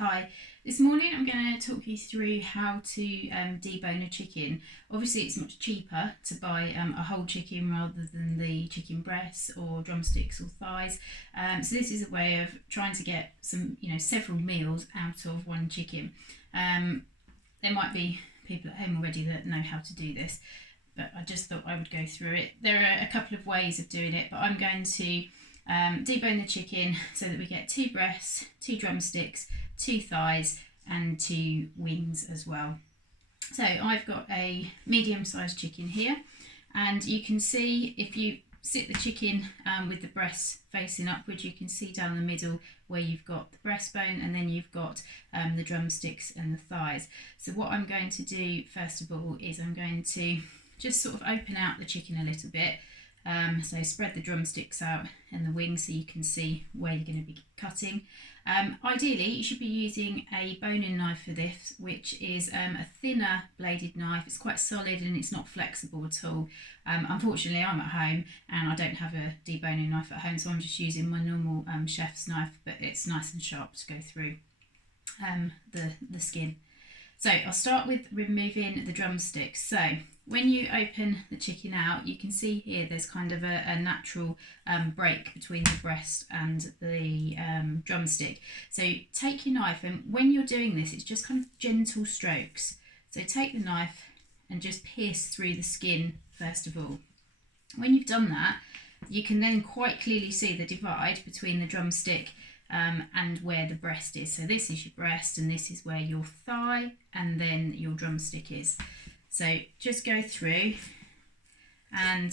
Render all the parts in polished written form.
Hi, this morning I'm going to talk you through how to debone a chicken. Obviously it's much cheaper to buy a whole chicken rather than the chicken breasts or drumsticks or thighs. So this is a way of trying to get some, several meals out of one chicken. There might be people at home already that know how to do this, but I just thought I would go through it. There are a couple of ways of doing it, but I'm going to debone the chicken so that we get 2 breasts, 2 drumsticks, 2 thighs and 2 wings as well. So I've got a medium-sized chicken here, and you can see if you sit the chicken with the breasts facing upwards, you can see down the middle where you've got the breastbone, and then you've got the drumsticks and the thighs. So what I'm going to do first of all is I'm going to just sort of open out the chicken a little bit. So spread the drumsticks out and the wings so you can see where you're going to be cutting. Ideally you should be using a boning knife for this, which is a thinner bladed knife. It's quite solid and it's not flexible at all. Unfortunately I'm at home and I don't have a deboning knife at home, so I'm just using my normal chef's knife, but it's nice and sharp to go through the skin. So I'll start with removing the drumsticks. So when you open the chicken out, you can see here there's kind of a natural break between the breast and the drumstick. So take your knife, and when you're doing this, it's just kind of gentle strokes. So take the knife and just pierce through the skin first of all. When you've done that, you can then quite clearly see the divide between the drumstick and where the breast is. So this is your breast and this is where your thigh and then your drumstick is. So just go through, and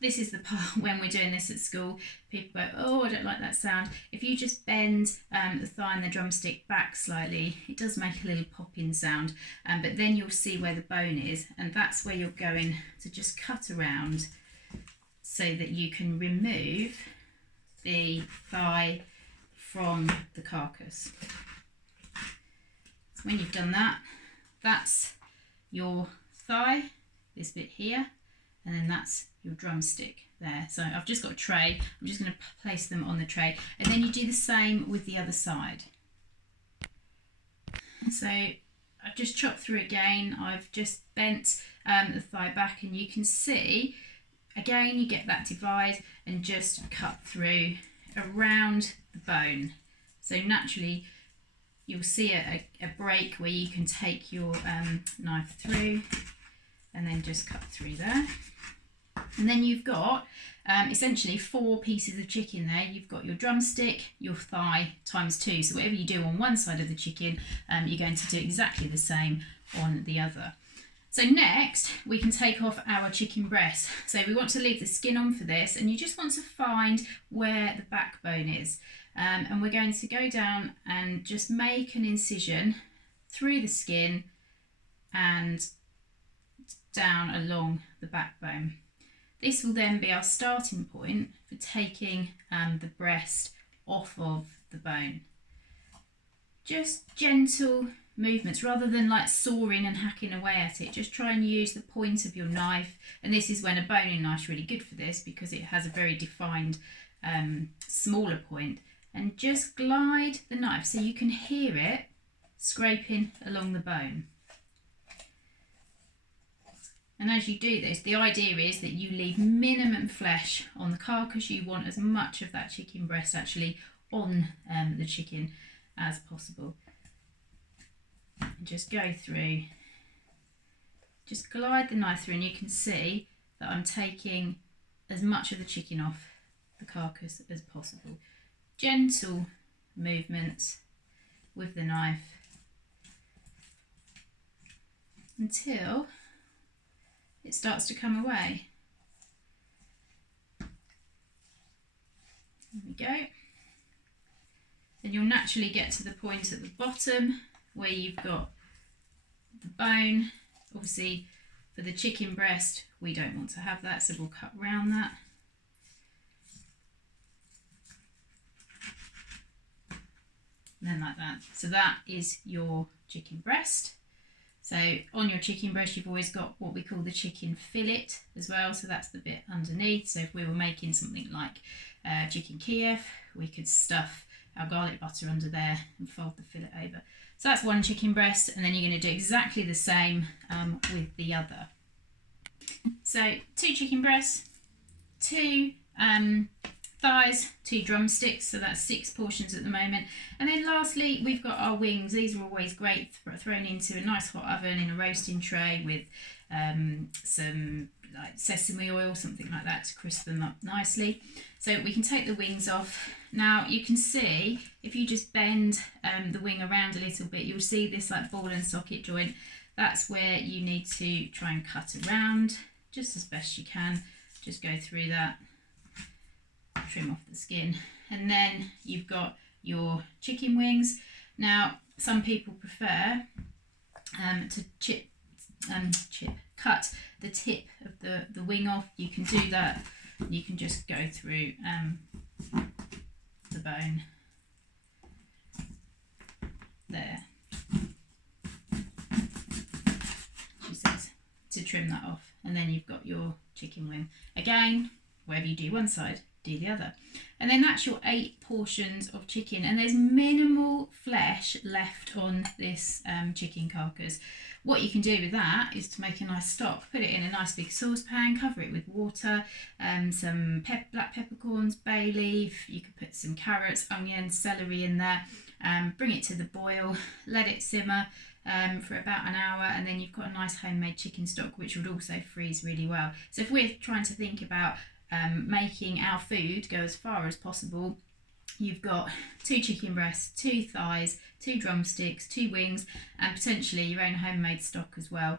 this is the part when we're doing this at school, people go, oh, I don't like that sound. If you just bend the thigh and the drumstick back slightly, it does make a little popping sound, but then you'll see where the bone is, and that's where you're going to just cut around so that you can remove the thigh from the carcass. So when you've done that, that's your thigh, this bit here, and then that's your drumstick there. So I've just got a tray, I'm just going to place them on the tray, and then you do the same with the other side. So I've just chopped through again, I've just bent the thigh back, and you can see again you get that divide and just cut through around the bone. So naturally you'll see a break where you can take your knife through and then just cut through there. And then you've got essentially 4 pieces of chicken there. You've got your drumstick, your thigh times 2. So whatever you do on one side of the chicken, you're going to do exactly the same on the other. So next we can take off our chicken breast. So we want to leave the skin on for this, and you just want to find where the backbone is. And we're going to go down and just make an incision through the skin and down along the backbone. This will then be our starting point for taking the breast off of the bone. Just gentle movements rather than like sawing and hacking away at it. Just try and use the point of your knife, and this is when a boning knife is really good for this because it has a very defined smaller point, and just glide the knife so you can hear it scraping along the bone. And as you do this, the idea is that you leave minimum flesh on the carcass. You want as much of that chicken breast actually on the chicken as possible. And just go through, just glide the knife through, and you can see that I'm taking as much of the chicken off the carcass as possible. Gentle movements with the knife until it starts to come away. There we go. Then you'll naturally get to the point at the bottom where you've got the bone. Obviously for the chicken breast we don't want to have that, so we'll cut round that. And then like that. So that is your chicken breast. So on your chicken breast you've always got what we call the chicken fillet as well, so that's the bit underneath. So if we were making something like chicken Kiev, we could stuff our garlic butter under there and fold the fillet over. So that's one chicken breast, and then you're going to do exactly the same with the other. So 2 chicken breasts, 2 thighs, 2 drumsticks, so that's 6 portions at the moment. And then lastly, we've got our wings. These are always great thrown into a nice hot oven in a roasting tray with some like sesame oil, something like that, to crisp them up nicely. So we can take the wings off. Now you can see, if you just bend the wing around a little bit, you'll see this like ball and socket joint. That's where you need to try and cut around just as best you can. Just go through that, trim off the skin, and then you've got your chicken wings. Now some people prefer to cut the tip of the wing off. You can do that. You can just go through the bone there, she says, to trim that off, and then you've got your chicken wing. Again, wherever you do one side, do the other. And then that's your 8 portions of chicken, and there's minimal flesh left on this chicken carcass. What you can do with that is to make a nice stock. Put it in a nice big saucepan, cover it with water, some black peppercorns, bay leaf. You could put some carrots, onions, celery in there. Bring it to the boil, let it simmer for about an hour, and then you've got a nice homemade chicken stock, which would also freeze really well. So if we're trying to think about making our food go as far as possible, you've got 2 chicken breasts, 2 thighs, 2 drumsticks, 2 wings, and potentially your own homemade stock as well,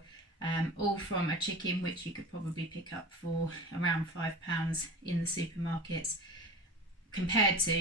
all from a chicken which you could probably pick up for around £5 in the supermarkets, compared to